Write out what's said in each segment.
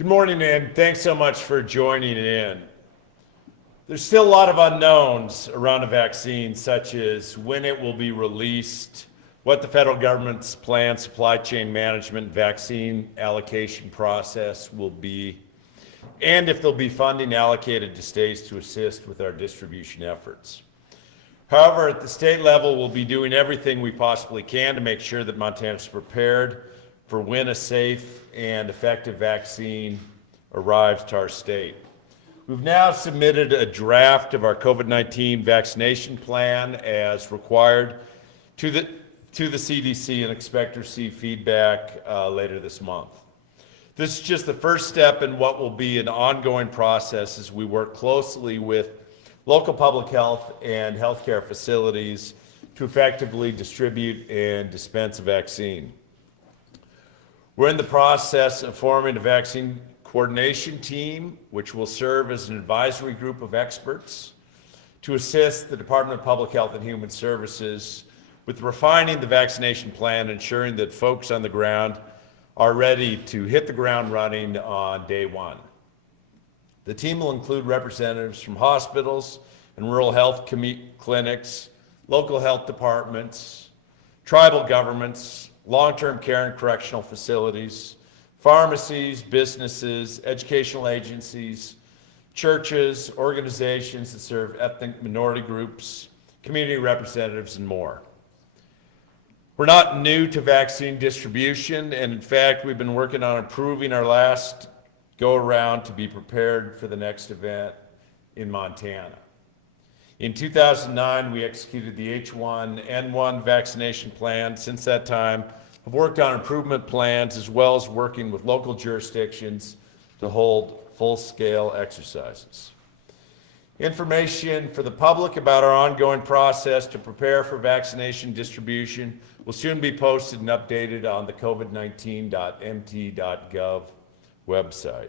Good morning, and thanks so much for joining in. There's still a lot of unknowns around a vaccine, such as when it will be released, what the federal government's planned supply chain management vaccine allocation process will be, and if there'll be funding allocated to states to assist with our distribution efforts. However, at the state level, we'll be doing everything we possibly can to make sure that Montana is prepared for when a safe and effective vaccine arrives to our state. We've now submitted a draft of our COVID-19 vaccination plan as required to the CDC and expect to receive feedback later this month. This is just the first step in what will be an ongoing process as we work closely with local public health and healthcare facilities to effectively distribute and dispense a vaccine. We're in the process of forming a vaccine coordination team, which will serve as an advisory group of experts to assist the Department of Public Health and Human Services with refining the vaccination plan, ensuring that folks on the ground are ready to hit the ground running on day one. The team will include representatives from hospitals and rural health clinics, local health departments, tribal governments, long-term care and correctional facilities, pharmacies, businesses, educational agencies, churches, organizations that serve ethnic minority groups, community representatives, and more. We're not new to vaccine distribution, and in fact, we've been working on improving our last go-around to be prepared for the next event in Montana. In 2009, we executed the H1N1 vaccination plan. Since that time, I've worked on improvement plans as well as working with local jurisdictions to hold full-scale exercises. Information for the public about our ongoing process to prepare for vaccination distribution will soon be posted and updated on the covid19.mt.gov website.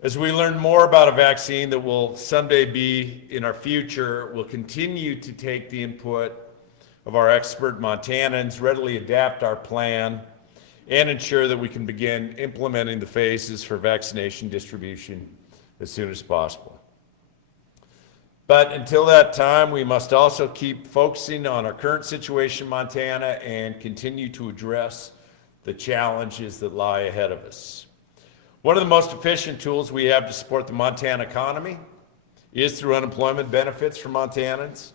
As we learn more about a vaccine that will someday be in our future, we'll continue to take the input of our expert Montanans, readily adapt our plan, and ensure that we can begin implementing the phases for vaccination distribution as soon as possible. But until that time, we must also keep focusing on our current situation in Montana and continue to address the challenges that lie ahead of us. One of the most efficient tools we have to support the Montana economy is through unemployment benefits for Montanans.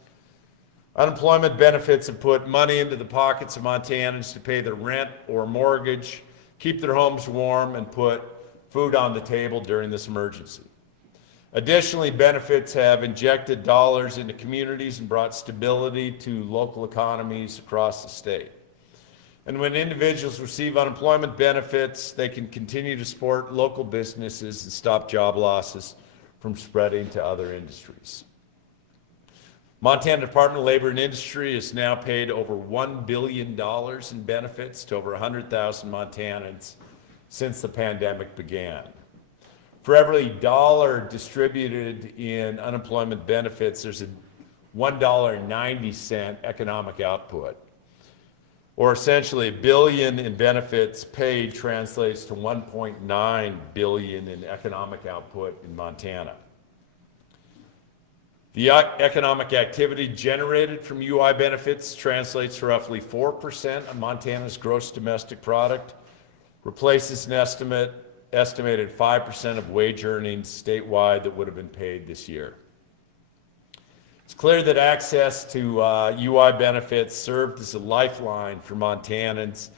Unemployment benefits have put money into the pockets of Montanans to pay their rent or mortgage, keep their homes warm, and put food on the table during this emergency. Additionally, benefits have injected dollars into communities and brought stability to local economies across the state. And when individuals receive unemployment benefits, they can continue to support local businesses and stop job losses from spreading to other industries. Montana Department of Labor and Industry has now paid over $1 billion in benefits to over 100,000 Montanans since the pandemic began. For every dollar distributed in unemployment benefits, there's a $1.90 economic output. Or essentially $1 billion in benefits paid translates to $1.9 billion in economic output in Montana. The economic activity generated from UI benefits translates to roughly 4% of Montana's gross domestic product, replaces an estimated 5% of wage earnings statewide that would have been paid this year. It's clear that access to UI benefits served as a lifeline for Montanans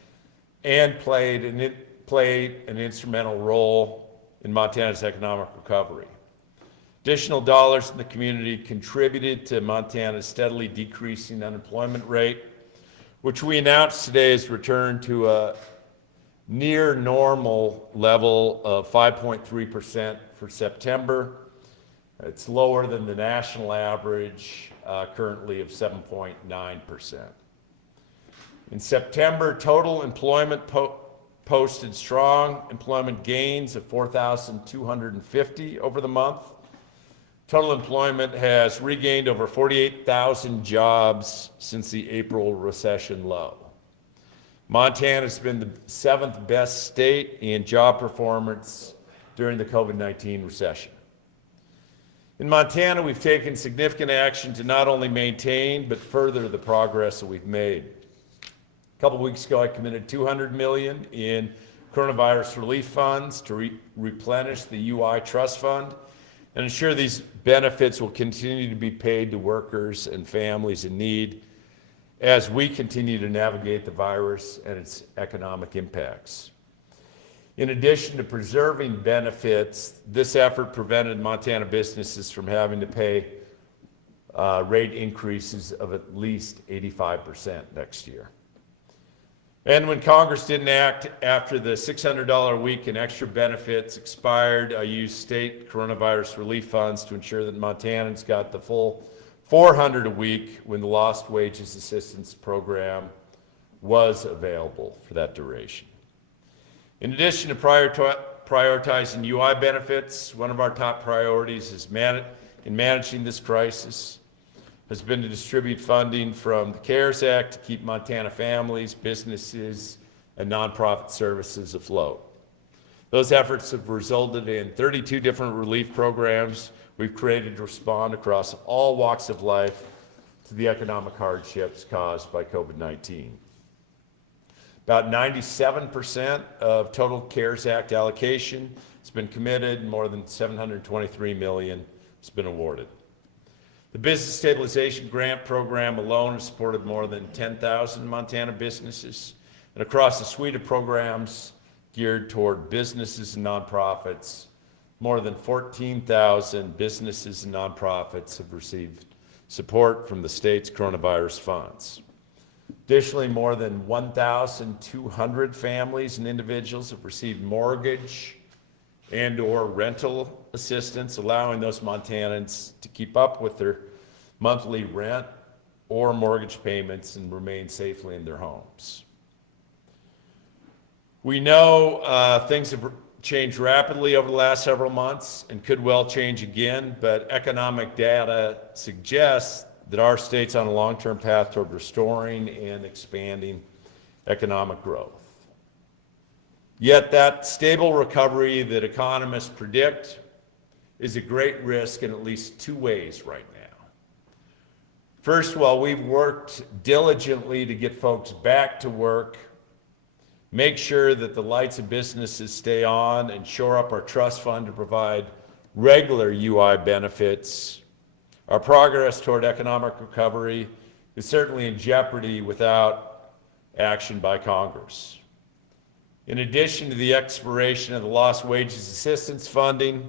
and played an instrumental role in Montana's economic recovery. Additional dollars in the community contributed to Montana's steadily decreasing unemployment rate, which we announced today has returned to a near normal level of 5.3% for September. It's lower than the national average, currently of 7.9%. In September, total employment posted strong employment gains of 4,250 over the month. Total employment has regained over 48,000 jobs since the April recession low. Montana has been the 7th best state in job performance during the COVID-19 recession. In Montana, we've taken significant action to not only maintain, but further the progress that we've made. A couple weeks ago, I committed $200 million in coronavirus relief funds to replenish the UI Trust Fund and ensure these benefits will continue to be paid to workers and families in need as we continue to navigate the virus and its economic impacts. In addition to preserving benefits, this effort prevented Montana businesses from having to pay rate increases of at least 85% next year. And when Congress didn't act after the $600 a week in extra benefits expired, I used state coronavirus relief funds to ensure that Montanans got the full $400 a week when the Lost Wages Assistance Program was available for that duration. In addition to prioritizing UI benefits, one of our top priorities in managing this crisis has been to distribute funding from the CARES Act to keep Montana families, businesses, and nonprofit services afloat. Those efforts have resulted in 32 different relief programs we've created to respond across all walks of life to the economic hardships caused by COVID-19. About 97% of total CARES Act allocation has been committed, and more than $723 million has been awarded. The Business Stabilization Grant Program alone has supported more than 10,000 Montana businesses, and across a suite of programs geared toward businesses and nonprofits, more than 14,000 businesses and nonprofits have received support from the state's coronavirus funds. Additionally, more than 1,200 families and individuals have received mortgage and/or rental assistance, allowing those Montanans to keep up with their monthly rent or mortgage payments and remain safely in their homes. We know things have changed rapidly over the last several months and could well change again, but economic data suggests that our state's on a long-term path toward restoring and expanding economic growth. Yet that stable recovery that economists predict is a great risk in at least two ways right now. First, while we've worked diligently to get folks back to work, make sure that the lights of businesses stay on, and shore up our trust fund to provide regular UI benefits, our progress toward economic recovery is certainly in jeopardy without action by Congress. In addition to the expiration of the lost wages assistance funding,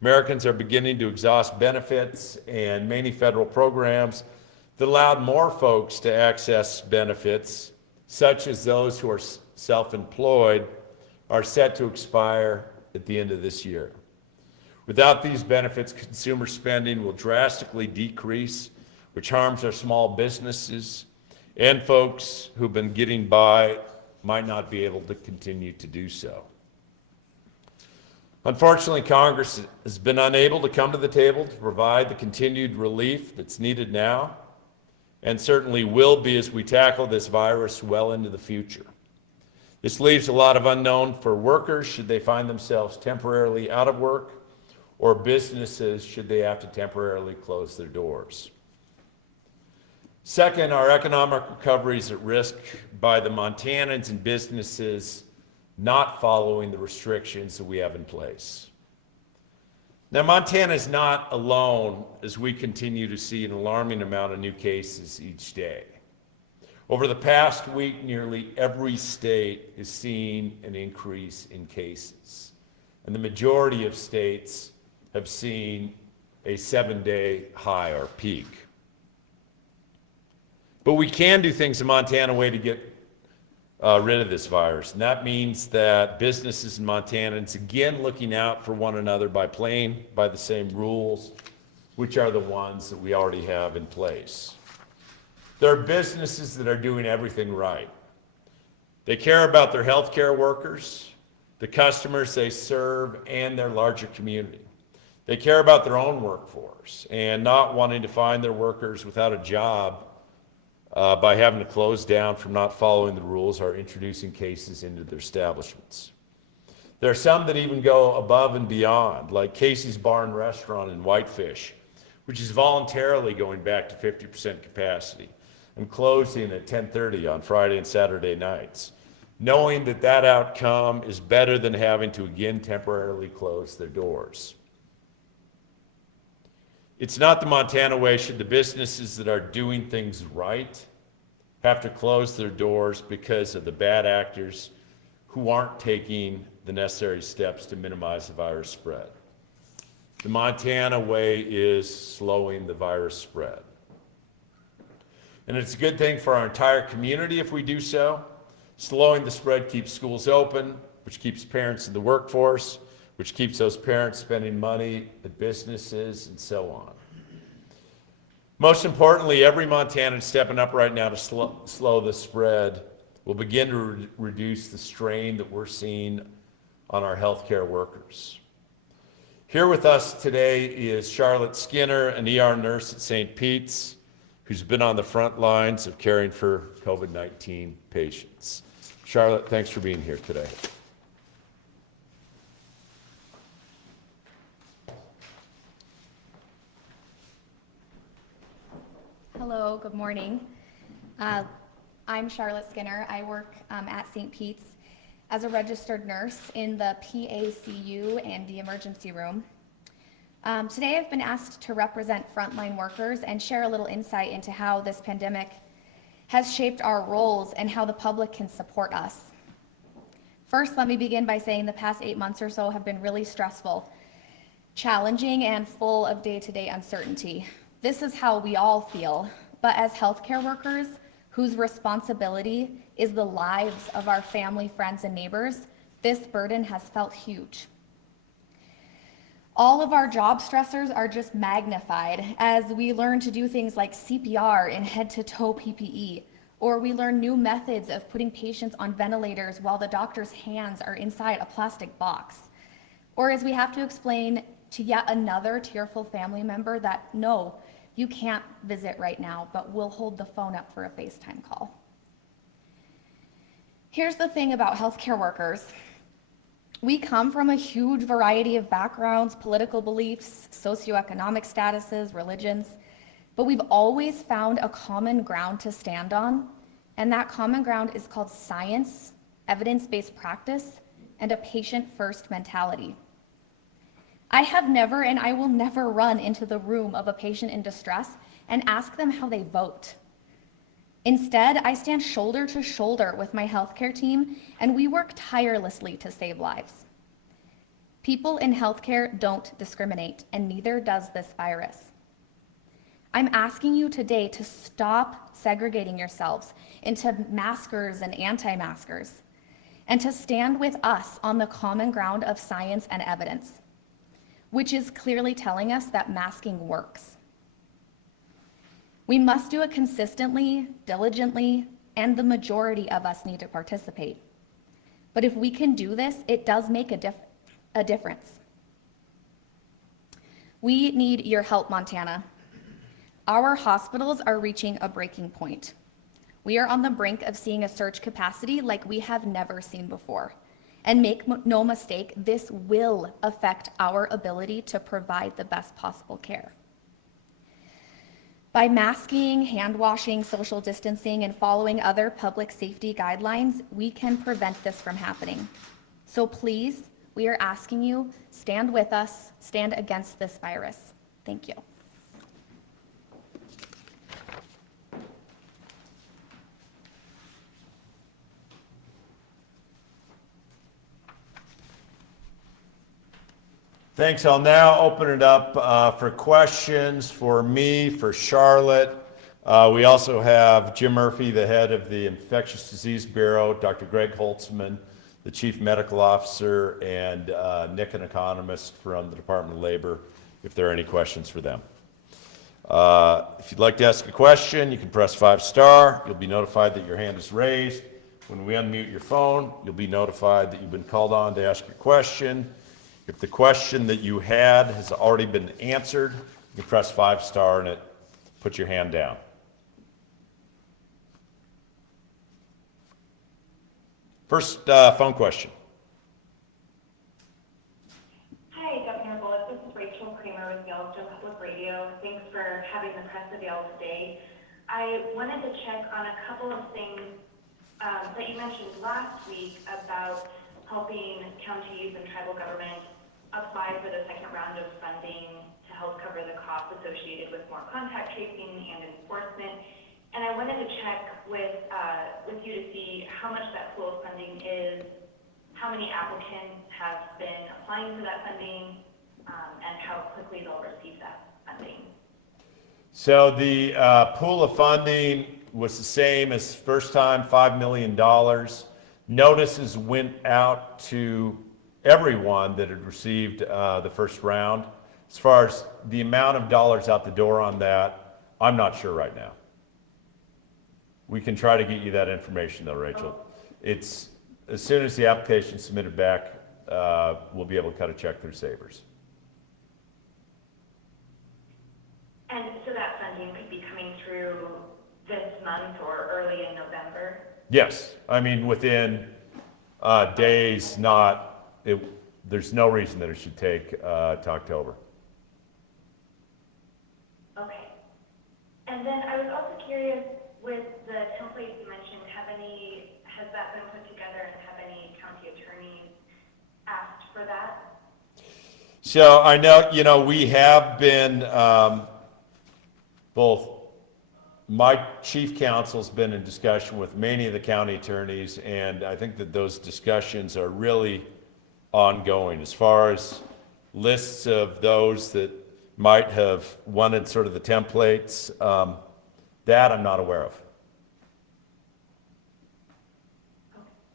Americans are beginning to exhaust benefits, and many federal programs that allowed more folks to access benefits, such as those who are self-employed, are set to expire at the end of this year. Without these benefits, consumer spending will drastically decrease, which harms our small businesses, and folks who've been getting by might not be able to continue to do so. Unfortunately, Congress has been unable to come to the table to provide the continued relief that's needed now, and certainly will be as we tackle this virus well into the future. This leaves a lot of unknown for workers should they find themselves temporarily out of work, or businesses should they have to temporarily close their doors. Second, our economic recovery is at risk by the Montanans and businesses not following the restrictions that we have in place. Now, Montana is not alone as we continue to see an alarming amount of new cases each day. Over the past week, nearly every state is seeing an increase in cases, and the majority of states have seen a 7-day high or peak. But we can do things the Montana way to get rid of this virus, and that means that businesses in Montanans, again, looking out for one another by playing by the same rules, which are the ones that we already have in place. There are businesses that are doing everything right. They care about their healthcare workers, the customers they serve, and their larger community. They care about their own workforce and not wanting to find their workers without a job by having to close down from not following the rules, are introducing cases into their establishments. There are some that even go above and beyond, like Casey's Bar and Restaurant in Whitefish, which is voluntarily going back to 50% capacity and closing at 10:30 on Friday and Saturday nights, knowing that that outcome is better than having to again temporarily close their doors. It's not the Montana way should the businesses that are doing things right have to close their doors because of the bad actors who aren't taking the necessary steps to minimize the virus spread. The Montana way is slowing the virus spread. And it's a good thing for our entire community if we do so. Slowing the spread keeps schools open, which keeps parents in the workforce, which keeps those parents spending money at businesses and so on. Most importantly, every Montanan stepping up right now to slow the spread will begin to reduce the strain that we're seeing on our healthcare workers. Here with us today is Charlotte Skinner, an ER nurse at St. Pete's, who's been on the front lines of caring for COVID-19 patients. Charlotte, thanks for being here today. Hello, good morning. I'm Charlotte Skinner. I work at St. Pete's as a registered nurse in the PACU and the emergency room. Today I've been asked to represent frontline workers and share a little insight into how this pandemic has shaped our roles and how the public can support us. First, let me begin by saying the past 8 months or so have been really stressful, challenging, and full of day-to-day uncertainty. This is how we all feel, but as healthcare workers whose responsibility is the lives of our family, friends, and neighbors, this burden has felt huge. All of our job stressors are just magnified as we learn to do things like CPR in head-to-toe PPE, or we learn new methods of putting patients on ventilators while the doctor's hands are inside a plastic box, or as we have to explain to yet another tearful family member that no, you can't visit right now, but we'll hold the phone up for a FaceTime call. Here's the thing about healthcare workers. We come from a huge variety of backgrounds, political beliefs, socioeconomic statuses, religions, but we've always found a common ground to stand on, and that common ground is called science, evidence-based practice, and a patient-first mentality. I have never and I will never run into the room of a patient in distress and ask them how they vote. Instead, I stand shoulder to shoulder with my healthcare team and we work tirelessly to save lives. People in healthcare don't discriminate, and neither does this virus. I'm asking you today to stop segregating yourselves into maskers and anti-maskers, and to stand with us on the common ground of science and evidence, which is clearly telling us that masking works. We must do it consistently, diligently, and the majority of us need to participate. But if we can do this, it does make a difference. We need your help, Montana. Our hospitals are reaching a breaking point. We are on the brink of seeing a surge capacity like we have never seen before. And make no mistake, this will affect our ability to provide the best possible care. By masking, hand washing, social distancing, and following other public safety guidelines, we can prevent this from happening. So please, we are asking you, stand with us, stand against this virus. Thank you. Thanks. I'll now open it up for questions for me, for Charlotte. We also have Jim Murphy, the head of the Infectious Disease Bureau, Dr. Greg Holtzman, the chief medical officer, and Nick, an economist from the Department of Labor, if there are any questions for them. If you'd like to ask a question, you can press 5*. You'll be notified that your hand is raised. When we unmute your phone, you'll be notified that you've been called on to ask your question. If the question that you had has already been answered, you can press 5* and it puts your hand down. First phone question. Hi, Governor Bullock. This is Rachel Kramer with Yellowstone Public Radio. Thanks for having the press avail today. I wanted to check on a couple of things that you mentioned last week about helping counties and tribal government apply for the second round of funding to help cover the costs associated with more contact tracing and enforcement. And I wanted to check with you to see how much that pool of funding is, how many applicants have been applying for that funding, and how quickly they'll receive that funding. So the pool of funding was the same as first time, $5 million. Notices went out to everyone that had received the first round. As far as the amount of dollars out the door on that, I'm not sure right now. We can try to get you that information though, Rachel. It's as soon as the application is submitted back, we'll be able to cut a check through Savers. And so that funding could be coming through this month or early in November? Yes, I mean within days, there's no reason that it should take to October. Okay. And then I was also curious, with the templates you mentioned, has that been put together and have any county attorneys asked for that? So I know, we have been, both my chief counsel's been in discussion with many of the county attorneys, and I think that those discussions are really ongoing as far as lists of those that might have wanted sort of the templates. That I'm not aware of.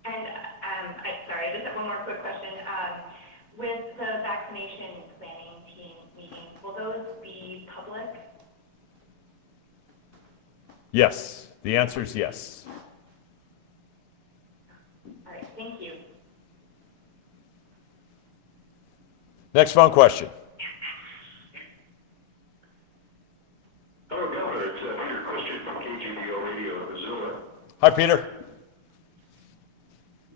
And sorry, I just have one more quick question. With the vaccination planning team meetings, will those be public? Yes, the answer is yes. All right, thank you. Next phone question. Hello, Governor. It's Peter Christian from KGBO Radio in Missoula. Hi, Peter.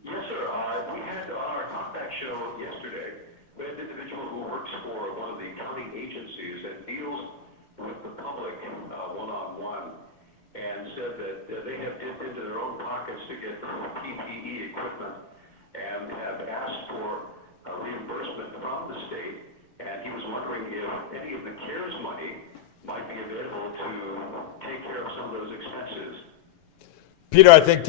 Yes, sir. We had on our talkback show yesterday, we had an individual who works for one of the county agencies that deals with the public one-on-one, and said that they have dipped into their own pockets to get PPE equipment and have asked for reimbursement from the state. And he was wondering if any of the CARES money might be available to take care of some of those expenses. Peter, I think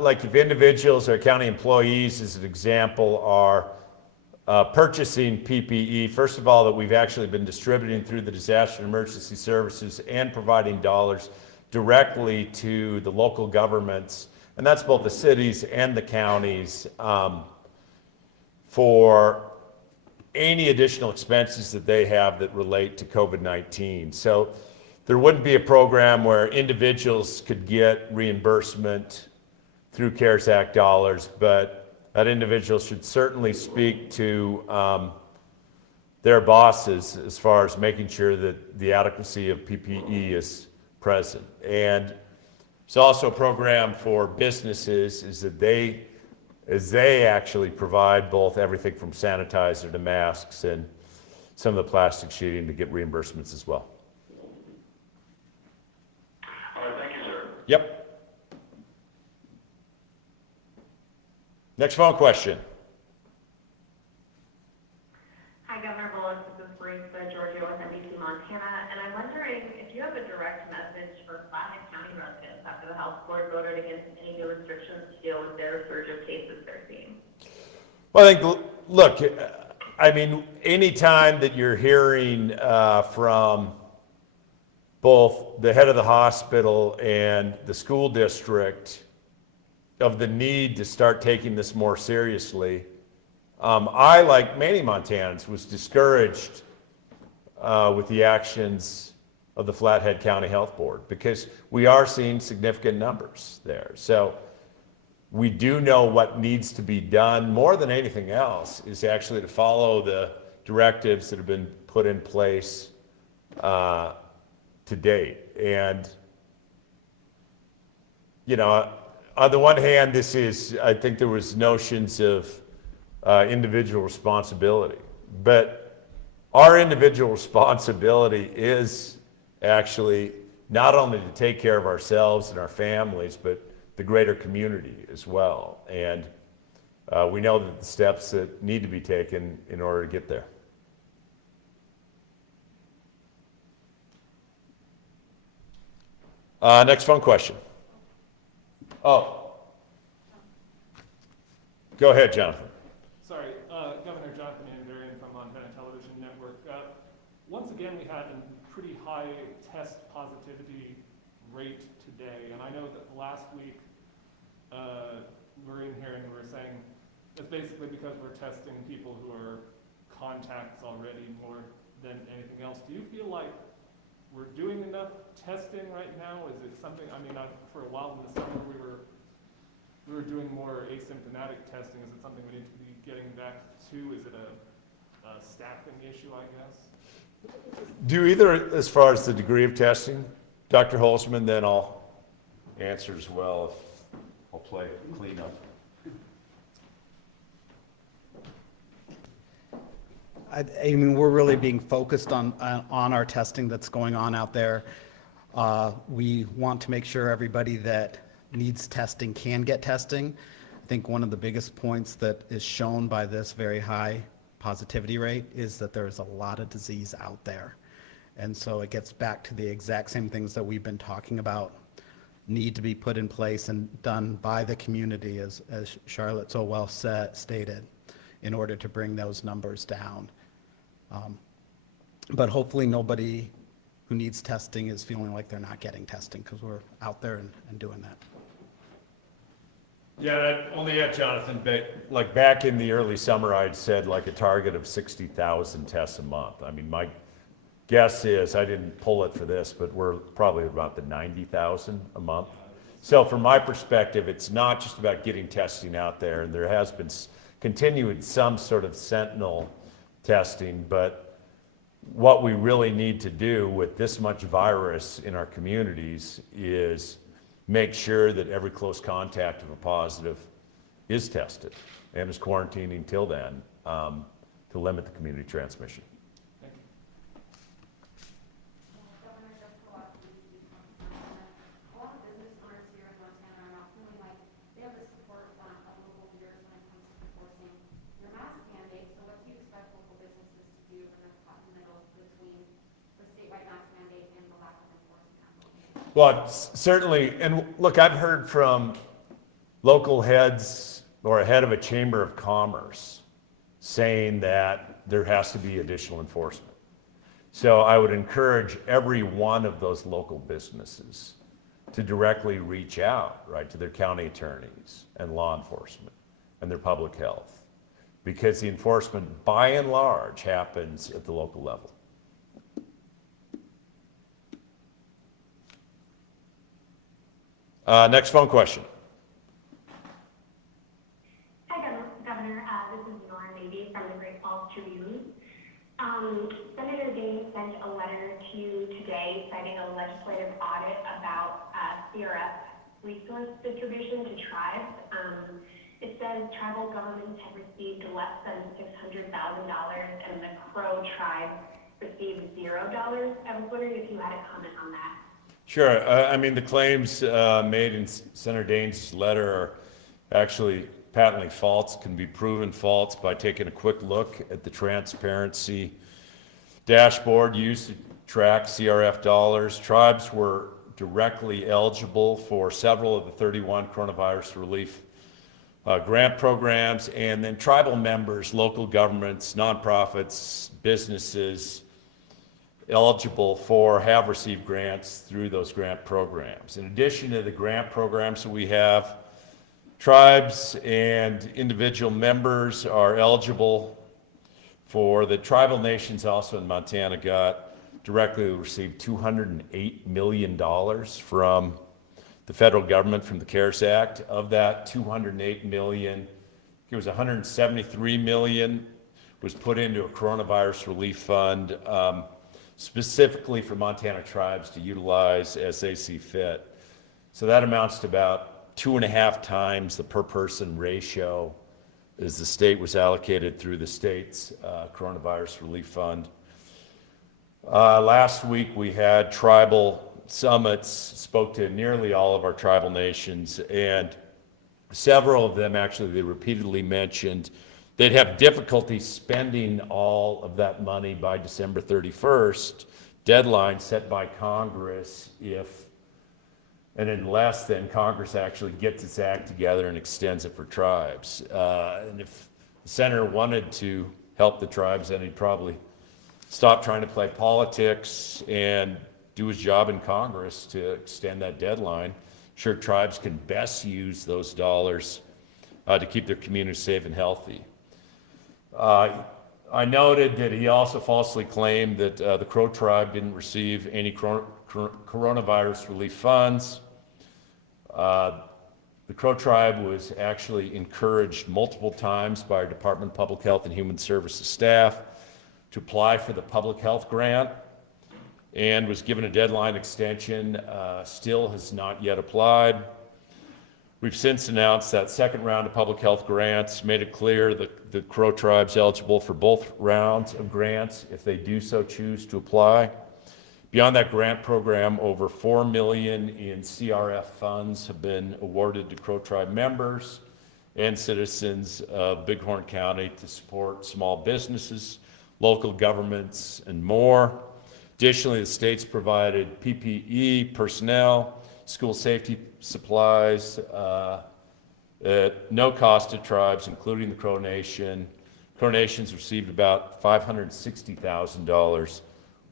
like if individuals or county employees, as an example, are purchasing PPE, first of all, that we've actually been distributing through the disaster and emergency services and providing dollars directly to the local governments, and that's both the cities and the counties, for any additional expenses that they have that relate to COVID-19. So there wouldn't be a program where individuals could get reimbursement through CARES Act dollars, but that individual should certainly speak to their bosses as far as making sure that the adequacy of PPE is present. And it's also a program for businesses is that they actually provide both everything from sanitizer to masks and some of the plastic sheeting to get reimbursements as well. All right, thank you, sir. Yep. Next phone question. Hi, Governor Bullock. This is Marisa Giorgio with NBC Montana, and I'm wondering if you have a direct message for Flathead County residents after the Health Board voted against any new restrictions to deal with their surge of cases they're seeing. Well, I think, look, I mean, anytime that you're hearing from both the head of the hospital and the school district of the need to start taking this more seriously, I, like many Montanans, was discouraged with the actions of the Flathead County Health Board because we are seeing significant numbers there. So we do know what needs to be done. More than anything else is actually to follow the directives that have been put in place to date. And, on the one hand, I think there was notions of individual responsibility, but our individual responsibility is actually not only to take care of ourselves and our families, but the greater community as well. And we know that the steps that need to be taken in order to get there. Next phone question. Oh. Go ahead, Jonathan. Sorry, Governor Jonathan Andarian from Montana Television Network. Once again, we had a pretty high test positivity rate today, and I know that last week we were in here and we were saying it's basically because we're testing people who are contacts already more than anything else. Do you feel like we're doing enough testing right now? Is it something, I mean, for a while in the summer we were doing more asymptomatic testing. Is it something we need to be getting back to? Is it a staffing issue, I guess? Do either as far as the degree of testing, Dr. Holzman, then I'll answer as well if I'll play cleanup. I mean, we're really being focused on our testing that's going on out there. We want to make sure everybody that needs testing can get testing. I think one of the biggest points that is shown by this very high positivity rate is that there's a lot of disease out there. And so it gets back to the exact same things that we've been talking about need to be put in place and done by the community, as Charlotte so well stated, in order to bring those numbers down. But hopefully nobody who needs testing is feeling like they're not getting testing, because we're out there and doing that. Yeah, only yet, Jonathan, but like back in the early summer, I'd said like a target of 60,000 tests a month. I mean, my guess is, I didn't pull it for this, but we're probably about the 90,000 a month. So from my perspective, it's not just about getting testing out there, and there has been continued some sort of sentinel testing, but what we really need to do with this much virus in our communities is make sure that every close contact of a positive is tested and is quarantining till then, to limit the community transmission. Well, certainly, and look, I've heard from local heads or a head of a chamber of commerce saying that there has to be additional enforcement. So I would encourage every one of those local businesses to directly reach out, right, to their county attorneys and law enforcement and their public health, because the enforcement by and large happens at the local level. Next phone question. Hi, Governor. This is Nora Navy from the Great Falls Tribune. Senator Daines sent a letter to you today citing a legislative audit about CRF resource distribution to tribes. It says tribal governments have received less than $600,000 and the Crow tribe received $0. I was wondering if you had a comment on that. Sure. I mean, the claims made in Senator Daines' letter are actually patently false, can be proven false by taking a quick look at the transparency dashboard used to track CRF dollars. Tribes were directly eligible for several of the 31 coronavirus relief grant programs, and then tribal members, local governments, nonprofits, businesses, eligible for have received grants through those grant programs. In addition to the grant programs that we have, tribes and individual members are eligible for the tribal nations also in Montana got directly received $208 million from the federal government from the CARES Act. Of that $208 million, it was $173 million was put into a coronavirus relief fund, specifically for Montana tribes to utilize as they see fit. So that amounts to about 2.5 times the per person ratio as the state was allocated through the state's coronavirus relief fund. Last week we had tribal summits, spoke to nearly all of our tribal nations, and several of them actually, they repeatedly mentioned they'd have difficulty spending all of that money by December 31st, deadline set by Congress, if and unless then Congress actually gets its act together and extends it for tribes. And if the senator wanted to help the tribes, then he'd probably stop trying to play politics and do his job in Congress to extend that deadline. Sure, tribes can best use those dollars to keep their communities safe and healthy. I noted that he also falsely claimed that the Crow tribe didn't receive any coronavirus relief funds. The Crow tribe was actually encouraged multiple times by our Department of Public Health and Human Services staff to apply for the public health grant and was given a deadline extension, still has not yet applied. We've since announced that second round of public health grants, made it clear that the Crow tribe's eligible for both rounds of grants if they do so choose to apply. Beyond that grant program, over $4 million in CRF funds have been awarded to Crow tribe members and citizens of Bighorn County to support small businesses, local governments, and more. Additionally, the state's provided PPE, personnel, school safety supplies at no cost to tribes, including the Crow Nation. Crow Nation's received about $560,000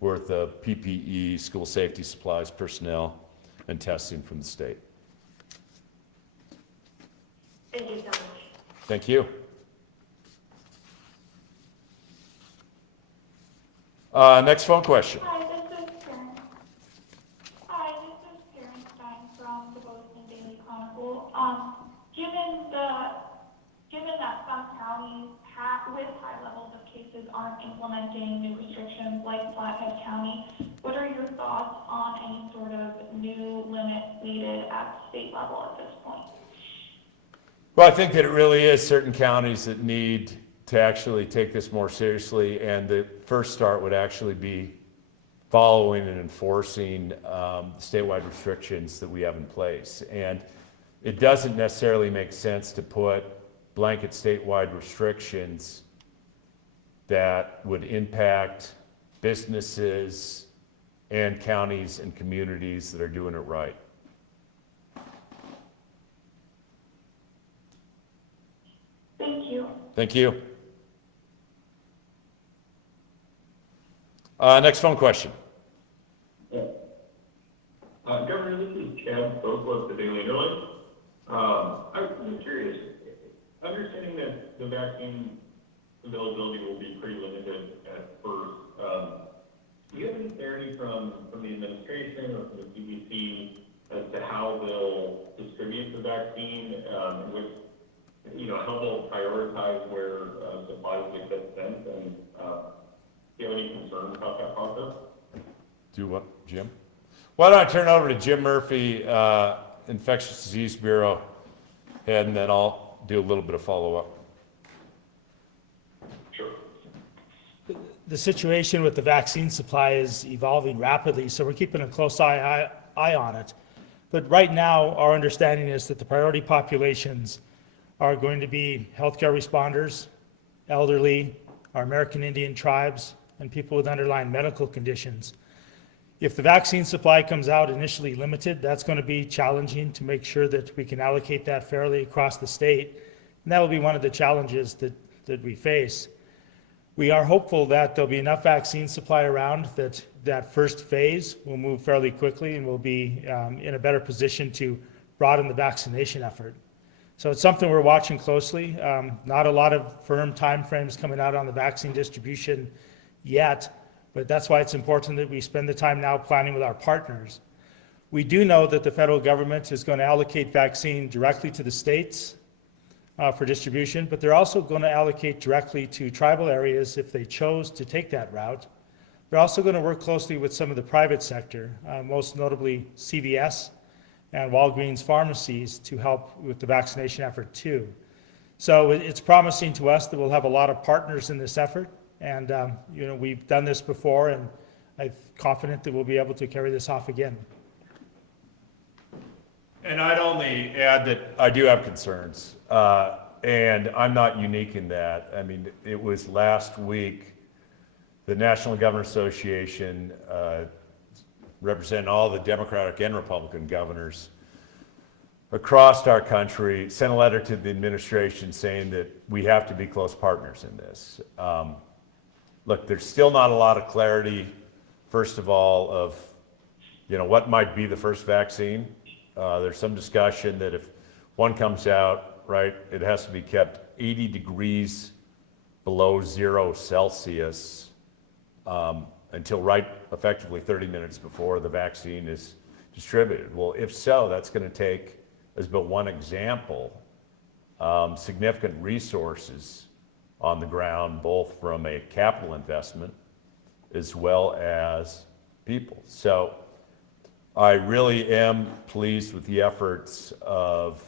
worth of PPE, school safety supplies, personnel, and testing from the state. Thank you so much. Thank you. Next phone question. Hi, this is Karen. Hi, this is Karen Stein from the Boston Daily Chronicle. Given that some counties with high levels of cases aren't implementing new restrictions like Flathead County, what are your thoughts on any sort of new limits needed at state level at this point? Well, I think that it really is certain counties that need to actually take this more seriously, and the first start would actually be following and enforcing statewide restrictions that we have in place. And it doesn't necessarily make sense to put blanket statewide restrictions that would impact businesses and counties and communities that are doing it right. Thank you. Thank you. Next phone question. Governor, this is Chad Boakle of the Daily Herald. I was curious, understanding that the vaccine availability will be pretty limited at first, do you have any clarity from the administration or from the CDC as to how they'll distribute the vaccine, and which, how they'll prioritize where supplies will get sent, and do you have any concerns about that process? Do what, Jim? Why don't I turn it over to Jim Murphy, Infectious Disease Bureau head, and then I'll do a little bit of follow-up. Sure. The situation with the vaccine supply is evolving rapidly, so we're keeping a close eye on it. But right now, our understanding is that the priority populations are going to be healthcare responders, elderly, our American Indian tribes, and people with underlying medical conditions. If the vaccine supply comes out initially limited, that's going to be challenging to make sure that we can allocate that fairly across the state. And that will be one of the challenges that we face. We are hopeful that there'll be enough vaccine supply around that first phase will move fairly quickly and we'll be in a better position to broaden the vaccination effort. So it's something we're watching closely. Not a lot of firm timeframes coming out on the vaccine distribution yet, but that's why it's important that we spend the time now planning with our partners. We do know that the federal government is going to allocate vaccine directly to the states for distribution, but they're also going to allocate directly to tribal areas if they chose to take that route. They're also going to work closely with some of the private sector, most notably CVS and Walgreens pharmacies to help with the vaccination effort too. So it's promising to us that we'll have a lot of partners in this effort, and we've done this before, and I'm confident that we'll be able to carry this off again. And I'd only add that I do have concerns, and I'm not unique in that. I mean, it was last week, the National Governor Association, representing all the Democratic and Republican governors across our country, sent a letter to the administration saying that we have to be close partners in this. Look, there's still not a lot of clarity, first of all, of what might be the first vaccine. There's some discussion that if one comes out, right, it has to be kept 80 degrees below 0 Celsius until effectively 30 minutes before the vaccine is distributed. Well, if so, that's going to take, as but one example, significant resources on the ground, both from a capital investment as well as people. So I really am pleased with the efforts of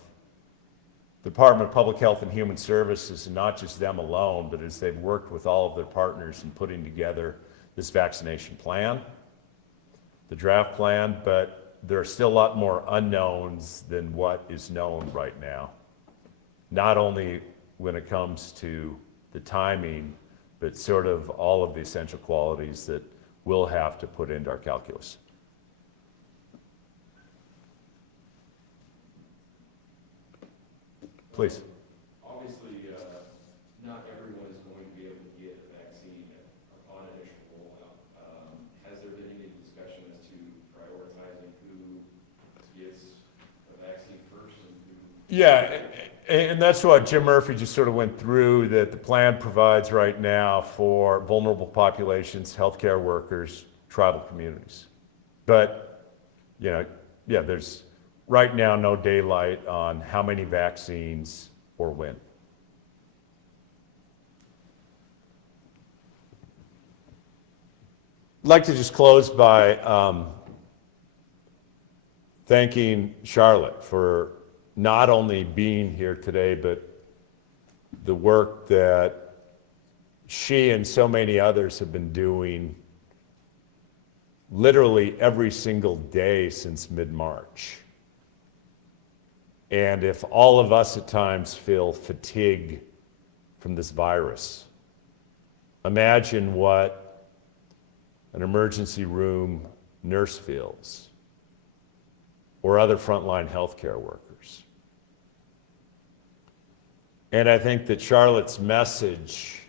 the Department of Public Health and Human Services, and not just them alone, but as they've worked with all of their partners in putting together this vaccination plan, the draft plan, but there are still a lot more unknowns than what is known right now. Not only when it comes to the timing, but sort of all of the essential qualities that we'll have to put into our calculus. Please. Obviously, not everyone is going to be able to get a vaccine upon initial rollout. Has there been any discussion as to prioritizing who gets the vaccine first and who? Yeah, and that's what Jim Murphy just sort of went through, that the plan provides right now for vulnerable populations, healthcare workers, tribal communities. But, there's right now no daylight on how many vaccines or when. I'd like to just close by thanking Charlotte for not only being here today, but the work that she and so many others have been doing literally every single day since mid-March. And if all of us at times feel fatigue from this virus, imagine what an emergency room nurse feels, or other frontline healthcare workers. And I think that Charlotte's message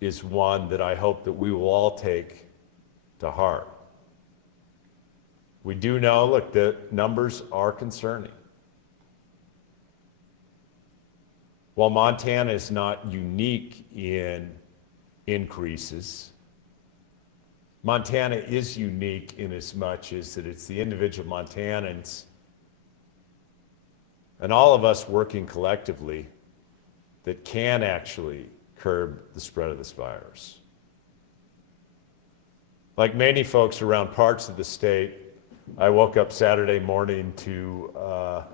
is one that I hope that we will all take to heart. We do know, look, the numbers are concerning. While Montana is not unique in increases, Montana is unique in as much as that it's the individual Montanans and all of us working collectively that can actually curb the spread of this virus. Like many folks around parts of the state, I woke up Saturday morning to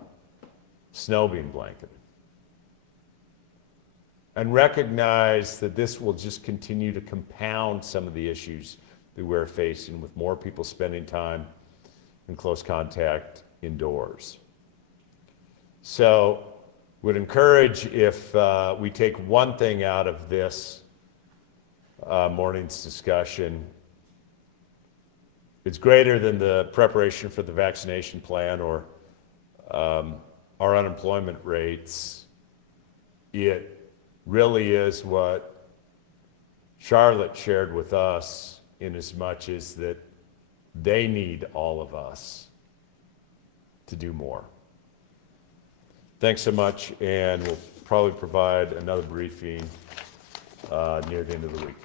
snow being blanketed, and recognize that this will just continue to compound some of the issues that we're facing, with more people spending time in close contact indoors. So would encourage, if we take one thing out of this morning's discussion, it's greater than the preparation for the vaccination plan or our unemployment rates. It really is what Charlotte shared with us, in as much as that they need all of us to do more. Thanks so much, and we'll probably provide another briefing near the end of the week.